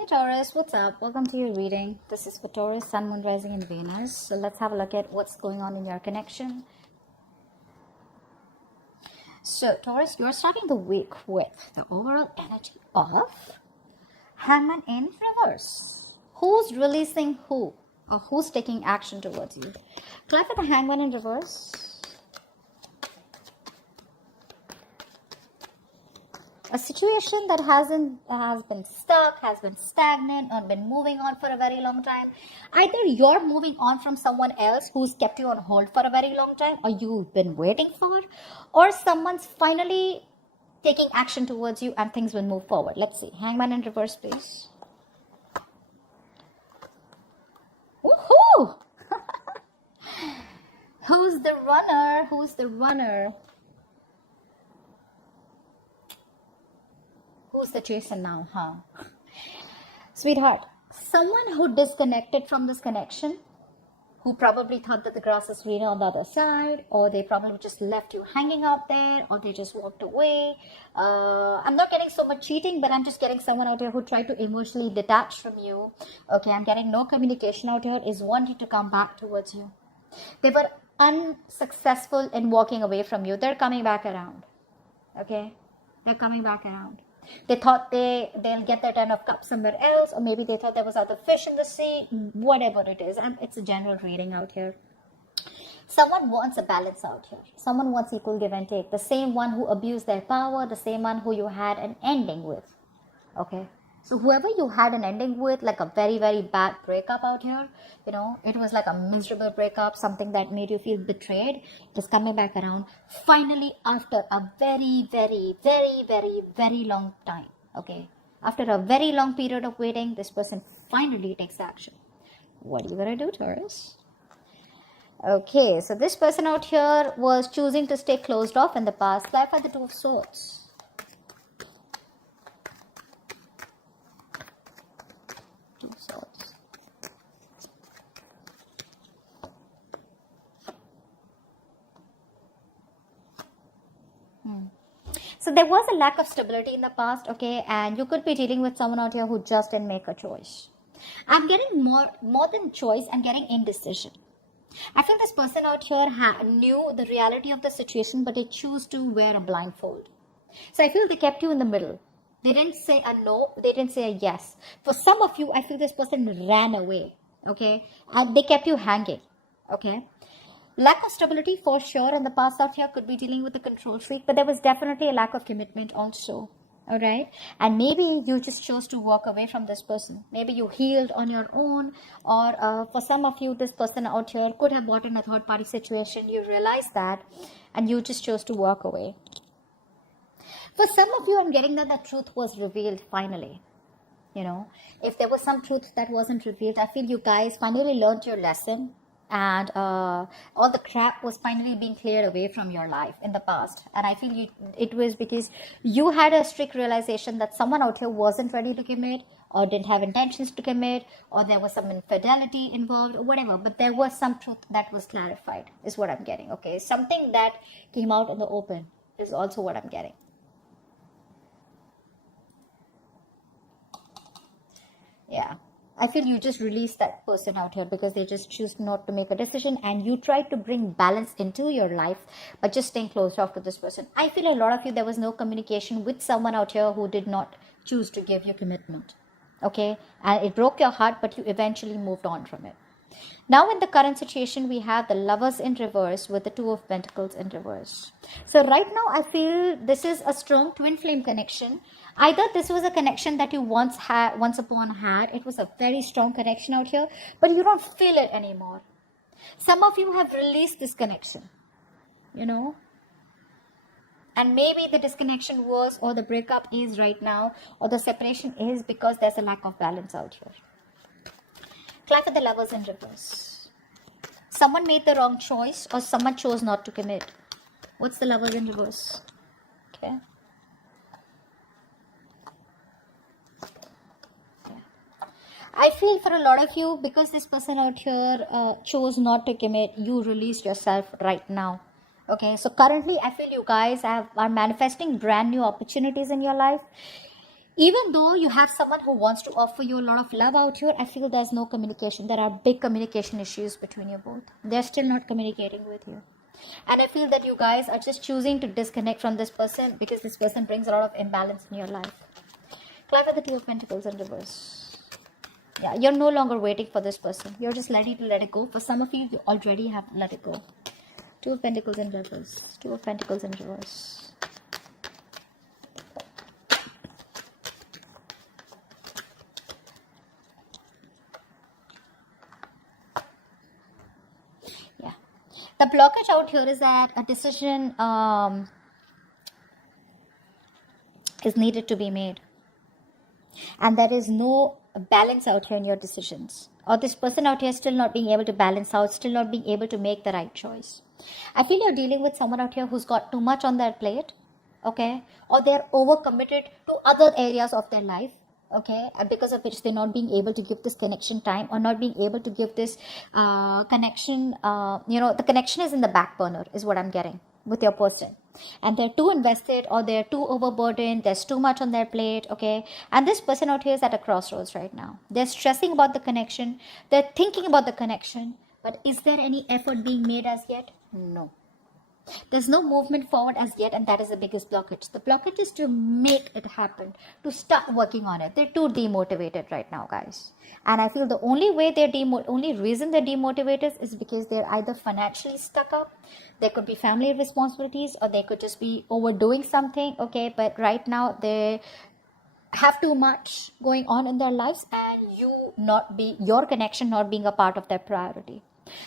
Hey Taurus, what's up? Welcome to your reading. This is for Taurus, Sun, Moon, Rising, and Venus. So let's have a look at what's going on in your connection. So Taurus, you're starting the week with the overall energy of Hangman in reverse. Who's releasing who? Or who's taking action towards you? Clap for the Hangman in reverse. A situation that has been stuck, has been stagnant, or been moving on for a very long time. Either you're moving on from someone else who's kept you on hold for a very long time, or you've been waiting for, or someone's finally taking action towards you and things will move forward. Let's see. Hangman in reverse, please. Woohoo! Who's the runner? Who's the runner? Who's the chaser now, huh? Sweetheart, someone who disconnected from this connection, who probably thought that the grass is greener on the other side, or they probably just left you hanging out there, or they just walked away. I'm not getting so much cheating, but I'm just getting someone out here who tried to emotionally detach from you. Okay, I'm getting no communication out here, is wanting to come back towards you. They were unsuccessful in walking away from you. They're coming back around. Okay, they're coming back around. They thought they'll get their 10 of cups somewhere else, or maybe they thought there was other fish in the sea, whatever it is. It's a general reading out here. Someone wants a balance out here. Someone wants equal give and take. The same one who abused their power, the same one who you had an ending with. Okay. So whoever you had an ending with, like a very, very bad breakup out here, you know, it was like a miserable breakup, something that made you feel betrayed, is coming back around finally after a very, very, very, very, very long time. Okay. After a very long period of waiting, this person finally takes action. What are you going to do, Taurus? Okay. So this person out here was choosing to stay closed off in the past. Life had the Two of Swords. So there was a lack of stability in the past, okay, and you could be dealing with someone out here who just didn't make a choice. I'm getting more than choice, I'm getting indecision. I feel this person out here knew the reality of the situation, but they chose to wear a blindfold. So I feel they kept you in the middle. They didn't say a no, they didn't say a yes. For some of you, I feel this person ran away, okay, and they kept you hanging, okay. Lack of stability for sure on the past out here, could be dealing with a control freak, but there was definitely a lack of commitment also. All right. And maybe you just chose to walk away from this person. Maybe you healed on your own, or for some of you, this person out here could have bought in a third party situation. You realized that and you just chose to walk away. For some of you, I'm getting that the truth was revealed finally. You know, if there was some truth that wasn't revealed, I feel you guys finally learned your lesson. And all the crap was finally being cleared away from your life in the past. And I feel it was because you had a strict realization that someone out here wasn't ready to commit, or didn't have intentions to commit, or there was some infidelity involved, or whatever. But there was some truth that was clarified, is what I'm getting. Okay, something that came out in the open is also what I'm getting. Yeah. I feel you just release that person out here because they just choose not to make a decision, and you try to bring balance into your life by just staying closed off to this person. I feel a lot of you, there was no communication with someone out here who did not choose to give you commitment. Okay. And it broke your heart, but you eventually moved on from it. Now in the current situation, we have the Lovers in reverse with the Two of Pentacles in reverse. So right now, I feel this is a strong twin flame connection. Either this was a connection that you once upon had. It was a very strong connection out here, but you don't feel it anymore. Some of you have released this connection, you know. And maybe the disconnection was, or the breakup is right now, or the separation is because there's a lack of balance out here. Clap for the Lovers in reverse. Someone made the wrong choice, or someone chose not to commit. What's the Lovers in reverse? Okay. I feel for a lot of you, because this person out here chose not to commit, you release yourself right now. Okay, so currently I feel you guys are manifesting brand new opportunities in your life. Even though you have someone who wants to offer you a lot of love out here, I feel there's no communication. There are big communication issues between you both. They're still not communicating with you. And I feel that you guys are just choosing to disconnect from this person because this person brings a lot of imbalance in your life. Clarify the Two of Pentacles in reverse. Yeah, you're no longer waiting for this person. You're just ready to let it go. For some of you, you already have let it go. Two of Pentacles in reverse. Two of Pentacles in reverse. Yeah. The blockage out here is that a decision is needed to be made. And there is no balance out here in your decisions. Or this person out here still not being able to balance out, still not being able to make the right choice. I feel you're dealing with someone out here who's got too much on their plate, okay? Or they're overcommitted to other areas of their life, okay? And because of which they're not being able to give this connection time, or not being able to give this connection, the connection is in the back burner is what I'm getting with your person. And they're too invested, or they're too overburdened, there's too much on their plate, okay? And this person out here is at a crossroads right now. They're stressing about the connection, they're thinking about the connection, but is there any effort being made as yet? No. There's no movement forward as yet, and that is the biggest blockage. The blockage is to make it happen, to start working on it. They're too demotivated right now, guys. And I feel the only way only reason they're demotivated is because they're either financially stuck up, there could be family responsibilities, or they could just be overdoing something, okay? But right now they have too much going on in their lives, and your connection not being a part of their priority.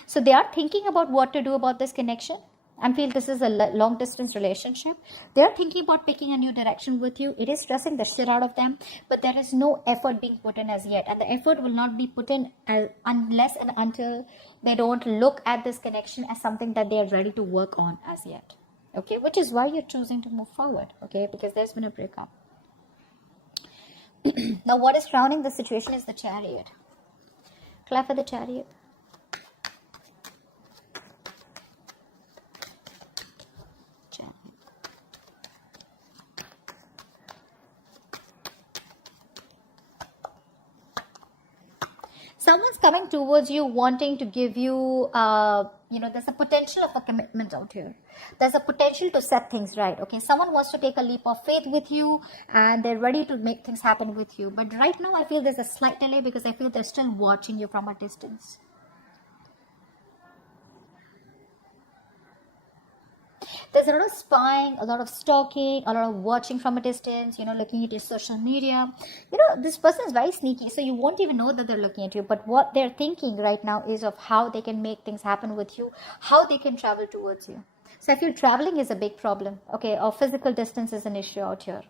So they are thinking about what to do about this connection. I feel this is a long distance relationship. They're thinking about picking a new direction with you. It is stressing the shit out of them, but there is no effort being put in as yet. And the effort will not be put in unless and until they don't look at this connection as something that they are ready to work on as yet. Okay, which is why you're choosing to move forward. Okay, because there's been a breakup. Now what is crowning the situation is the Chariot. Clap for the Chariot. Someone's coming towards you wanting to give you, there's a potential of a commitment out here. There's a potential to set things right, okay? Someone wants to take a leap of faith with you, and they're ready to make things happen with you. But right now, I feel there's a slight delay because I feel they're still watching you from a distance. There's a lot of spying, a lot of stalking, a lot of watching from a distance, looking at your social media. This person is very sneaky, so you won't even know that they're looking at you. But what they're thinking right now is of how they can make things happen with you, how they can travel towards you. So I feel traveling is a big problem, okay, or physical distance is an issue out here.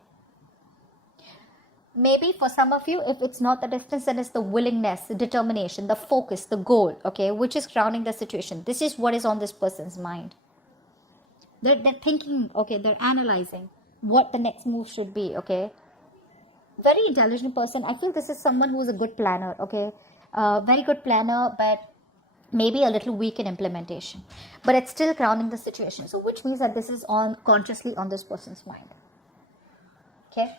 Maybe for some of you, if it's not the distance, then it's the willingness, the determination, the focus, the goal, okay, which is crowning the situation. This is what is on this person's mind. They're thinking, okay, they're analyzing what the next move should be, okay. Very intelligent person. I feel this is someone who is a good planner, okay. Very good planner, but maybe a little weak in implementation. But it's still crowning the situation. So which means that this is consciously on this person's mind. Okay.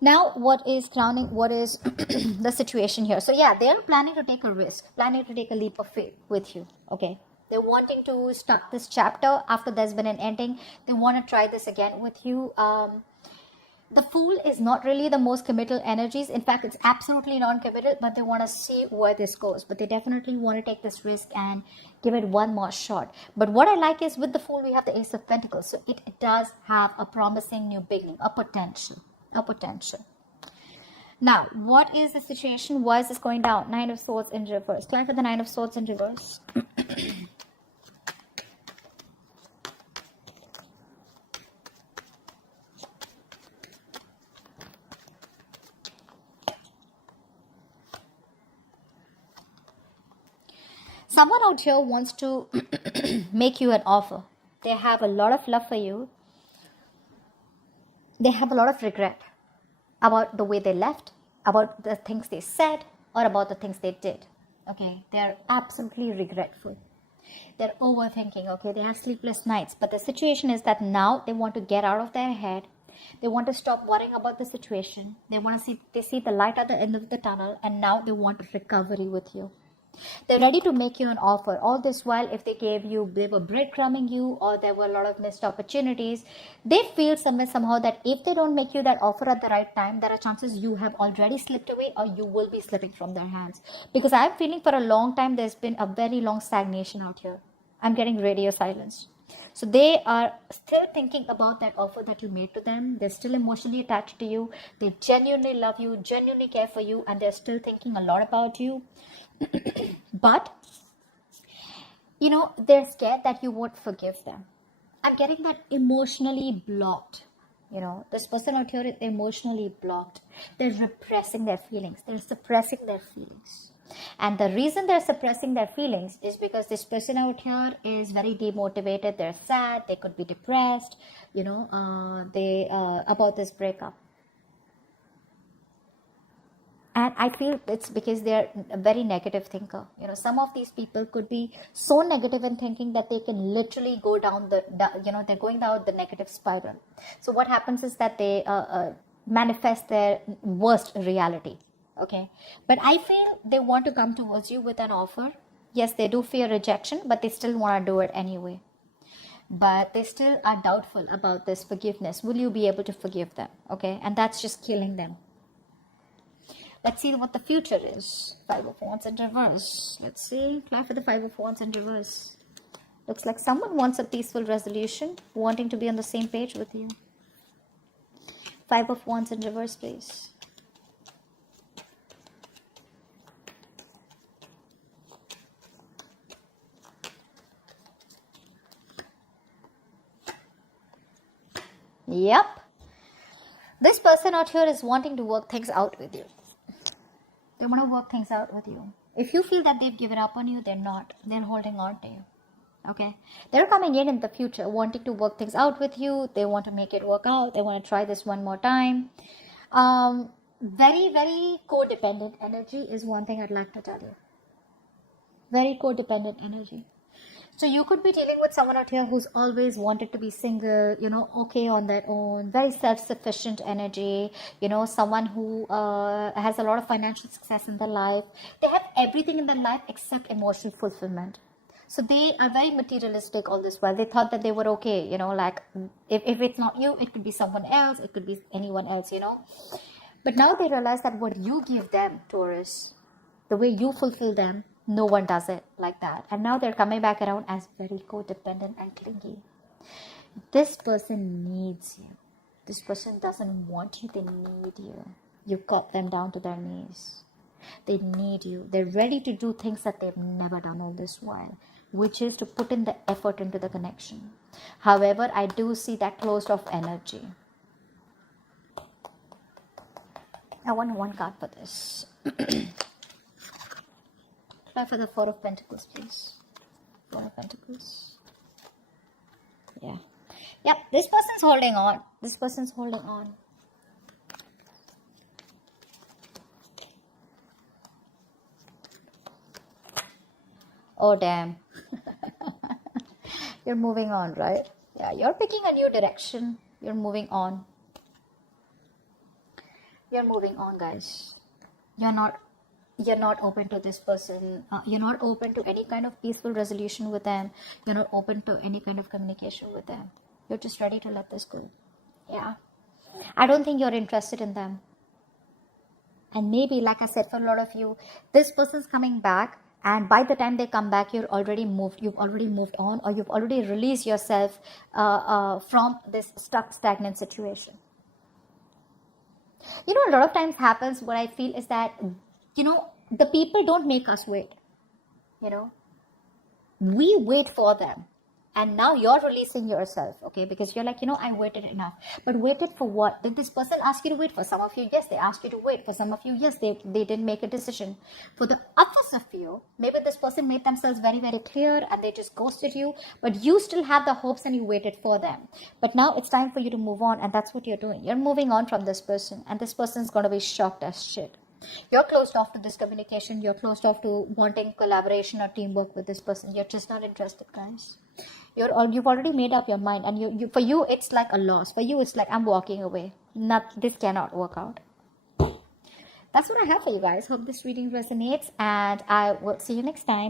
Now, what is crowning, what is the situation here? So yeah, they're planning to take a risk, planning to take a leap of faith with you, okay. They're wanting to start this chapter after there's been an ending. They want to try this again with you. The Fool is not really the most committal energies. In fact, it's absolutely non-committal, but they want to see where this goes. But they definitely want to take this risk and give it one more shot. But what I like is with the Fool, we have the Ace of Pentacles. So it does have a promising new beginning, a potential. Now, what is the situation? Why is this going down? Nine of Swords in reverse. Click for the Nine of Swords in reverse. Someone out here wants to make you an offer. They have a lot of love for you. They have a lot of regret about the way they left, about the things they said, or about the things they did. Okay, they're absolutely regretful. They're overthinking, okay, they have sleepless nights. But the situation is that now they want to get out of their head. They want to stop worrying about the situation. They see the light at the end of the tunnel, and now they want recovery with you. They're ready to make you an offer. All this while, if they were breadcrumbing you, or there were a lot of missed opportunities, they feel somehow that if they don't make you that offer at the right time, there are chances you have already slipped away, or you will be slipping from their hands. Because I'm feeling for a long time, there's been a very long stagnation out here. I'm getting radio silence. So they are still thinking about that offer that you made to them. They're still emotionally attached to you. They genuinely love you, genuinely care for you, and they're still thinking a lot about you. But, they're scared that you won't forgive them. I'm getting that emotionally blocked. This person out here is emotionally blocked. They're repressing their feelings. They're suppressing their feelings. And the reason they're suppressing their feelings is because this person out here is very demotivated. They're sad. They could be depressed, about this breakup. And I feel it's because they're a very negative thinker. Some of these people could be so negative in thinking that they can literally go down they're going down the negative spiral. So what happens is that they manifest their worst reality. Okay. But I feel they want to come towards you with an offer. Yes, they do fear rejection, but they still want to do it anyway. But they still are doubtful about this forgiveness. Will you be able to forgive them? Okay. And that's just killing them. Let's see what the future is. 5 of Wands in reverse. Let's see. Apply for the 5 of Wands in reverse. Looks like someone wants a peaceful resolution, wanting to be on the same page with you. 5 of Wands in reverse, please. Yep. This person out here is wanting to work things out with you. They want to work things out with you. If you feel that they've given up on you, they're not. They're holding on to you. Okay? They're coming in the future, wanting to work things out with you. They want to make it work out. They want to try this one more time. Very, very codependent energy is one thing I'd like to tell you. Very codependent energy. So you could be dealing with someone out here who's always wanted to be single, okay on their own, very self-sufficient energy, someone who has a lot of financial success in their life. They have everything in their life except emotional fulfillment. So they are very materialistic all this while. They thought that they were okay, like if it's not you, it could be someone else, it could be anyone else, But now they realize that what you give them, Taurus, the way you fulfill them, no one does it like that. And now they're coming back around as very codependent and clingy. This person needs you. This person doesn't want you, they need you. You got them down to their knees. They need you. They're ready to do things that they've never done all this while, which is to put in the effort into the connection. However, I do see that closed off energy. I want one card for this. Try for the 4 of Pentacles, please. 4 of Pentacles. Yeah. Yep, this person's holding on. This person's holding on. Oh, damn. You're moving on, right? Yeah, you're picking a new direction. You're moving on. You're moving on, guys. You're not open to this person. You're not open to any kind of peaceful resolution with them. You're not open to any kind of communication with them. You're just ready to let this go. Yeah. I don't think you're interested in them. And maybe, like I said, for a lot of you, this person's coming back, and by the time they come back, you've already moved on, or you've already released yourself from this stuck, stagnant situation. A lot of times happens, what I feel is that, the people don't make us wait. We wait for them. And now you're releasing yourself, okay? Because you're like, I waited enough. But waited for what? Did this person ask you to wait? For some of you, yes, they asked you to wait. For some of you, yes, they didn't make a decision. For the others of you, maybe this person made themselves very, very clear and they just ghosted you. But you still have the hopes and you waited for them. But now it's time for you to move on, and that's what you're doing. You're moving on from this person, and this person's going to be shocked as shit. You're closed off to this communication. You're closed off to wanting collaboration or teamwork with this person. You're just not interested, guys. you've already made up your mind, and you for you it's like a loss. For you it's like, I'm walking away. This cannot work out. That's what I have for you guys. Hope this reading resonates, and I will see you next time.